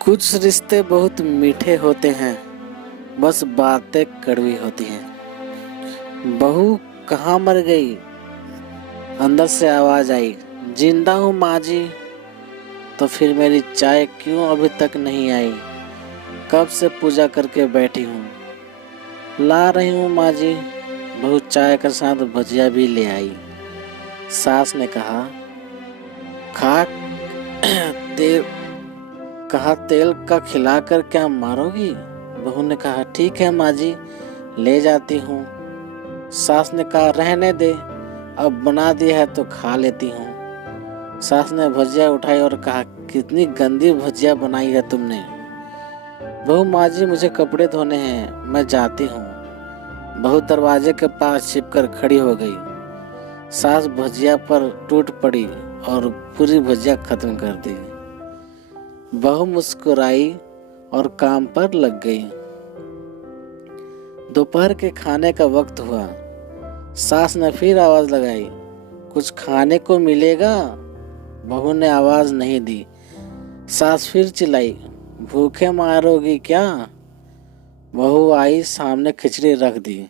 कुछ रिश्ते बहुत मीठे होते हैं, बस बातें कड़वी होती हैं। बहू कहाँ मर गई? अंदर से आवाज आई। जिंदा हूँ माँ जी। तो फिर मेरी चाय क्यों अभी तक नहीं आई? कब से पूजा करके बैठी हूँ। ला रही हूँ माँ जी। बहू चाय के साथ भजिया भी ले आई। सास ने कहा, खा तेल तेल का खिलाकर क्या मारोगी? बहू ने कहा, ठीक है माँ जी, ले जाती हूँ। सास ने कहा, रहने दे, अब बना दिया है तो खा लेती हूँ। सास ने भजिया उठाई और कहा, कितनी गंदी भजिया बनाई है तुमने। बहू, माँ जी मुझे कपड़े धोने हैं, मैं जाती हूँ। बहू दरवाजे के पास छिपकर खड़ी हो गई। सास भजिया पर टूट पड़ी और पूरी भजिया खत्म कर दी। बहू मुस्कुराई और काम पर लग गई। दोपहर के खाने का वक्त हुआ। सास ने फिर आवाज लगाई, कुछ खाने को मिलेगा? बहू ने आवाज नहीं दी। सास फिर चिल्लाई, भूखे मारोगी क्या? बहू आई, सामने खिचड़ी रख दी।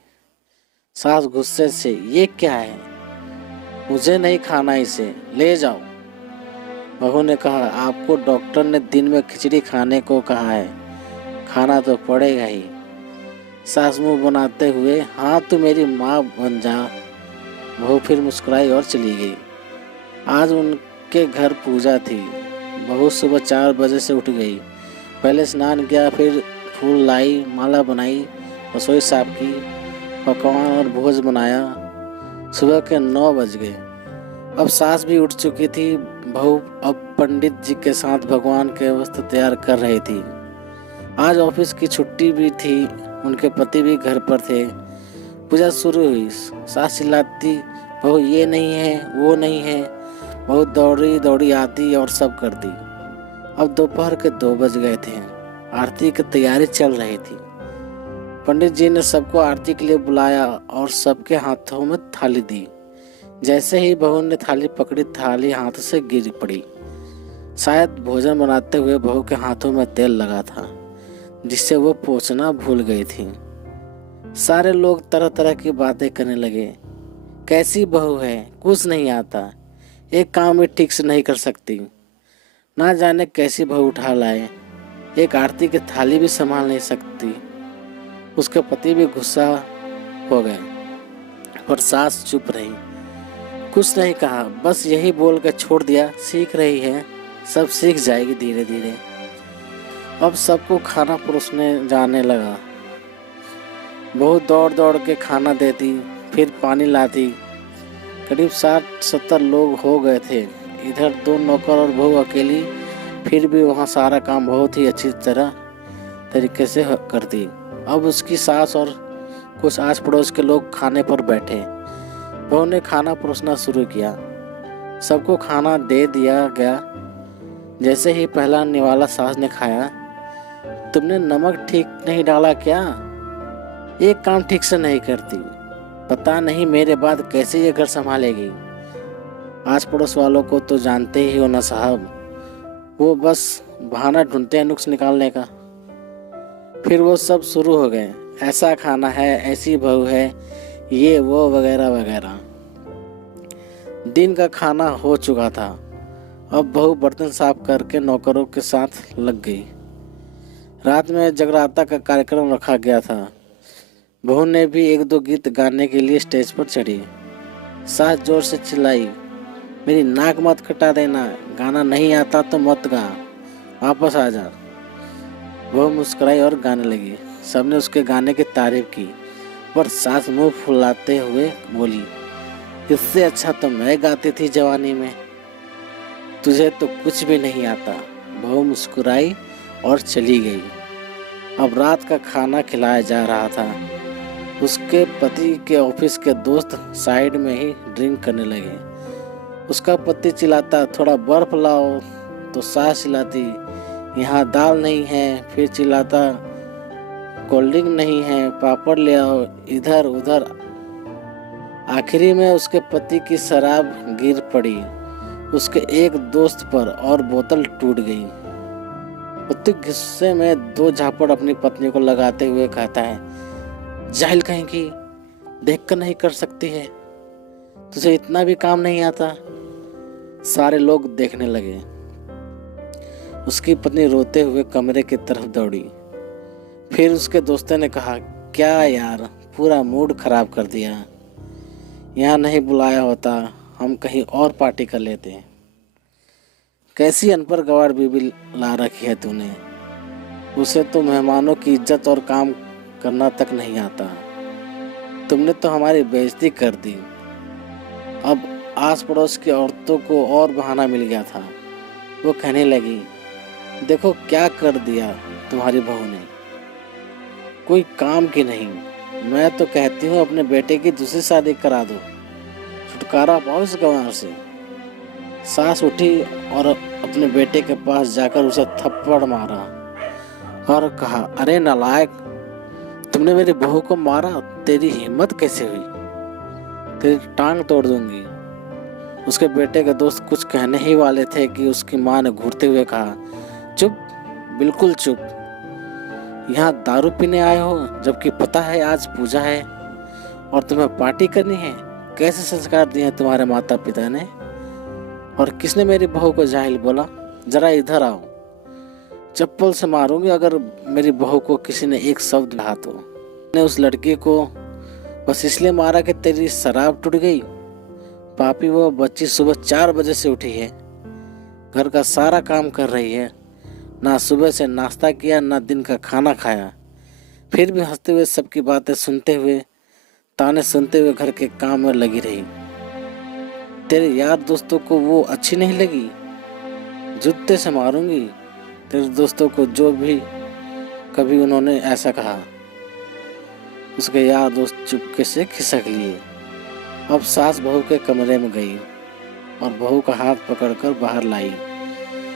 सास गुस्से से, ये क्या है? मुझे नहीं खाना, इसे ले जाओ। बहू ने कहा, आपको डॉक्टर ने दिन में खिचड़ी खाने को कहा है, खाना तो पड़ेगा ही। सास मुंह बनाते हुए, हाँ तू मेरी माँ बन जा। बहू फिर मुस्कुराई और चली गई। आज उनके घर पूजा थी। बहू सुबह 4 बजे से उठ गई। पहले स्नान किया, फिर फूल लाई, माला बनाई, रसोई साफ की, पकवान और भोज बनाया। सुबह के 9 बज गए। अब सास भी उठ चुकी थी। बहू अब पंडित जी के साथ भगवान के वस्त्र तैयार कर रही थी। आज ऑफिस की छुट्टी भी थी, उनके पति भी घर पर थे। पूजा शुरू हुई। सास चिल्लाती, बहू ये नहीं है, वो नहीं है। बहू दौड़ी दौड़ी आती और सब करती। अब दोपहर के 2 बज गए थे। आरती की तैयारी चल रही थी। पंडित जी ने सबको आरती के लिए बुलाया और सबके हाथों में थाली दी। जैसे ही बहू ने थाली पकड़ी, थाली हाथ से गिर पड़ी। शायद भोजन बनाते हुए बहू के हाथों में तेल लगा था, जिससे वो पोंछना भूल गई थी। सारे लोग तरह तरह की बातें करने लगे। कैसी बहू है, कुछ नहीं आता, एक काम भी ठीक से नहीं कर सकती, ना जाने कैसी बहू उठा लाए, एक आरती की थाली भी संभाल नहीं सकती। उसके पति भी गुस्सा हो गए, पर सास चुप रही, कुछ नहीं कहा, बस यही बोल कर छोड़ दिया, सीख रही है, सब सीख जाएगी धीरे धीरे। अब सबको खाना परोसने जाने लगा। बहू दौड़ दौड़ के खाना देती, फिर पानी लाती। करीब 60-70 लोग हो गए थे। इधर 2 नौकर और बहू अकेली, फिर भी वहाँ सारा काम बहुत ही अच्छी तरीके से करती। अब उसकी सास और कुछ आस पड़ोस के लोग खाने पर बैठे। बहू ने खाना परोसना शुरू किया। सबको खाना दे दिया गया। जैसे ही पहला निवाला सास ने खाया, तुमने नमक ठीक नहीं डाला क्या? एक काम ठीक से नहीं करती, पता नहीं मेरे बाद कैसे ये घर संभालेगी। आस पड़ोस वालों को तो जानते ही हो ना साहब, वो बस बहाना ढूंढते हैं नुक्स निकालने का। फिर वो सब शुरू हो गए, ऐसा खाना है, ऐसी बहू है, ये वो वगैरह वगैरह। दिन का खाना हो चुका था। अब बहू बर्तन साफ करके नौकरों के साथ लग गई। रात में जगराता का कार्यक्रम रखा गया था। बहू ने भी 1-2 गीत गाने के लिए स्टेज पर चढ़ी। सास जोर से चिल्लाई, मेरी नाक मत कटा देना, गाना नहीं आता तो मत गा, वापस आ जा। बहू मुस्कुराई और गाने लगी। सबने उसके गाने की तारीफ की, पर सास मुंह फुलाते हुए बोली, इससे अच्छा तो मैं गाती थी जवानी में, तुझे तो कुछ भी नहीं आता। बहू मुस्कुराई और चली गई। अब रात का खाना खिलाया जा रहा था। उसके पति के ऑफिस के दोस्त साइड में ही ड्रिंक करने लगे। उसका पति चिल्लाता, थोड़ा बर्फ लाओ, तो सास चिल्लाती, यहाँ दाल नहीं है, फिर चिल्लाता, कोल्ड ड्रिंक नहीं है, पापड़ ले आओ, इधर उधर। आखिरी में उसके पति की शराब गिर पड़ी उसके एक दोस्त पर और बोतल टूट गई। उतने गुस्से में 2 झापड़ अपनी पत्नी को लगाते हुए कहता है, जाहिल कहीं की, देख कर नहीं कर सकती है, तुझे इतना भी काम नहीं आता। सारे लोग देखने लगे। उसकी पत्नी रोते हुए कमरे की तरफ दौड़ी। फिर उसके दोस्तों ने कहा, क्या यार, पूरा मूड खराब कर दिया, यहाँ नहीं बुलाया होता, हम कहीं और पार्टी कर लेते। कैसी अनपढ़ गवार बीबी ला रखी है तूने, उसे तो मेहमानों की इज्जत और काम करना तक नहीं आता। तुमने तो हमारी बेइज्जती कर दी। अब आस पड़ोस की औरतों को और बहाना मिल गया था। वो कहने लगी, देखो क्या कर दिया तुम्हारी बहू ने, कोई काम की नहीं। मैं तो कहती हूँ अपने बेटे की दूसरी शादी करा दो, छुटकारा पाओ इस गंवार से। सास उठी और अपने बेटे के पास जाकर उसे थप्पड़ मारा और कहा, अरे नालायक, तुमने मेरी बहू को मारा, तेरी हिम्मत कैसे हुई, तेरी टांग तोड़ दूंगी। उसके बेटे के दोस्त कुछ कहने ही वाले थे कि उसकी माँ ने घूरते हुए कहा, चुप, बिल्कुल चुप। यहाँ दारू पीने आए हो जबकि पता है आज पूजा है और तुम्हें पार्टी करनी है। कैसे संस्कार दिए तुम्हारे माता पिता ने? और किसने मेरी बहू को जाहिल बोला? जरा इधर आओ, चप्पल से मारूंगी अगर मेरी बहू को किसी ने एक शब्द कहा तो। ने उस लड़की को बस इसलिए मारा कि तेरी शराब टूट गई। पापी, वो बच्ची सुबह 4 बजे से उठी है, घर का सारा काम कर रही है, ना सुबह से नाश्ता किया ना दिन का खाना खाया, फिर भी हंसते हुए सबकी बातें सुनते हुए, ताने सुनते हुए घर के काम में लगी रही। तेरे यार दोस्तों को वो अच्छी नहीं लगी, जूते से मारूंगी तेरे दोस्तों को जो भी कभी उन्होंने ऐसा कहा। उसके यार दोस्त चुपके से खिसक लिए। अब सास बहू के कमरे में गई और बहू का हाथ पकड़कर बाहर लाई।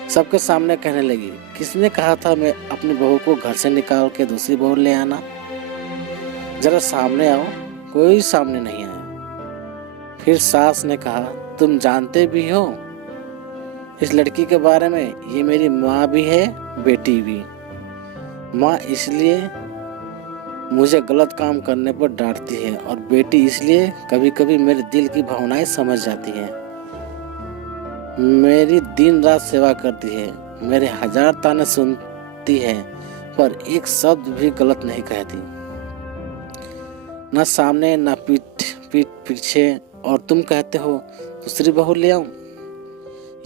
सबके सामने कहने लगी, किसने कहा था मैं अपनी बहू को घर से निकाल के दूसरी बहू ले आना? जरा सामने आओ। कोई सामने नहीं आया। फिर सास ने कहा, तुम जानते भी हो इस लड़की के बारे में, ये मेरी माँ भी है, बेटी भी। माँ इसलिए मुझे गलत काम करने पर डांटती है और बेटी इसलिए कभी कभी मेरे दिल की भावनाएं समझ जाती है। मेरी दिन रात सेवा करती है, मेरे 1000 ताने सुनती है, पर एक शब्द भी गलत नहीं कहती, ना सामने ना पीठ पीछे। और तुम कहते हो दूसरी बहू ले आऊं?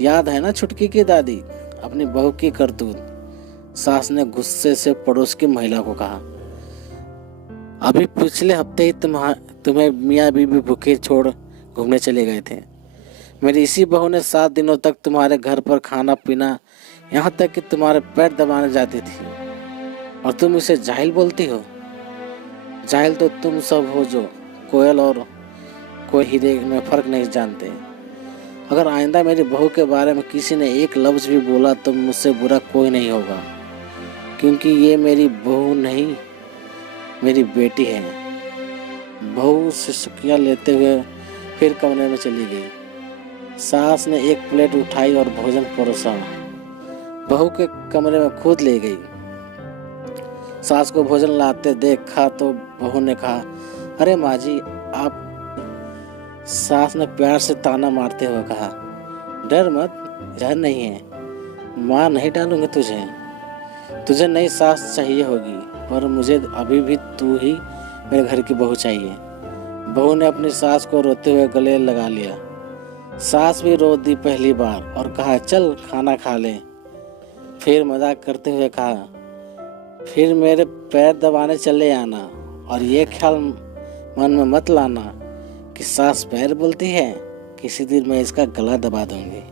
याद है ना छुटकी की दादी, अपनी बहू की करतूत? सास ने गुस्से से पड़ोस की महिला को कहा, अभी पिछले हफ्ते ही तुम्हें मियाँ बीबी भूखे छोड़ घूमने चले गए थे। मेरी इसी बहू ने 7 दिनों तक तुम्हारे घर पर खाना पीना, यहाँ तक कि तुम्हारे पैर दबाने जाती थी, और तुम इसे जाहिल बोलती हो? जाहिल तो तुम सब हो जो कोयल और कोई हीरे में फर्क नहीं जानते। अगर आइंदा मेरी बहू के बारे में किसी ने एक लफ्ज भी बोला तो मुझसे बुरा कोई नहीं होगा, क्योंकि ये मेरी बहू नहीं, मेरी बेटी है। बहू से शुक्रिया लेते हुए फिर कमरे में चली गई। सास ने एक प्लेट उठाई और भोजन परोसा, बहू के कमरे में खुद ले गई। सास को भोजन लाते देखा तो बहू ने कहा, अरे माँ जी आप। सास ने प्यार से ताना मारते हुए कहा, डर मत, डर नहीं है, माँ नहीं डालूंगी तुझे नई सास चाहिए होगी, पर मुझे अभी भी तू ही मेरे घर की बहू चाहिए। बहू ने अपनी सास को रोते हुए गले लगा लिया। सास भी रो दी पहली बार और कहा, चल खाना खा ले। फिर मजाक करते हुए कहा, फिर मेरे पैर दबाने चले आना, और ये ख्याल मन में मत लाना कि सास पैर बोलती है, किसी दिन मैं इसका गला दबा दूंगी,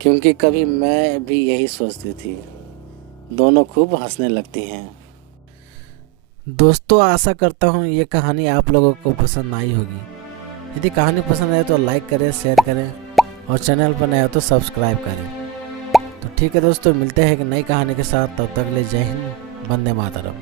क्योंकि कभी मैं भी यही सोचती थी। दोनों खूब हंसने लगती हैं। दोस्तों, आशा करता हूँ ये कहानी आप लोगों को पसंद आई होगी। यदि कहानी पसंद आए तो लाइक करें, शेयर करें, और चैनल पर नए हो तो सब्सक्राइब करें। तो ठीक है दोस्तों, मिलते हैं एक नई कहानी के साथ। तब तक के लिए जय हिंद, वंदे मातरम।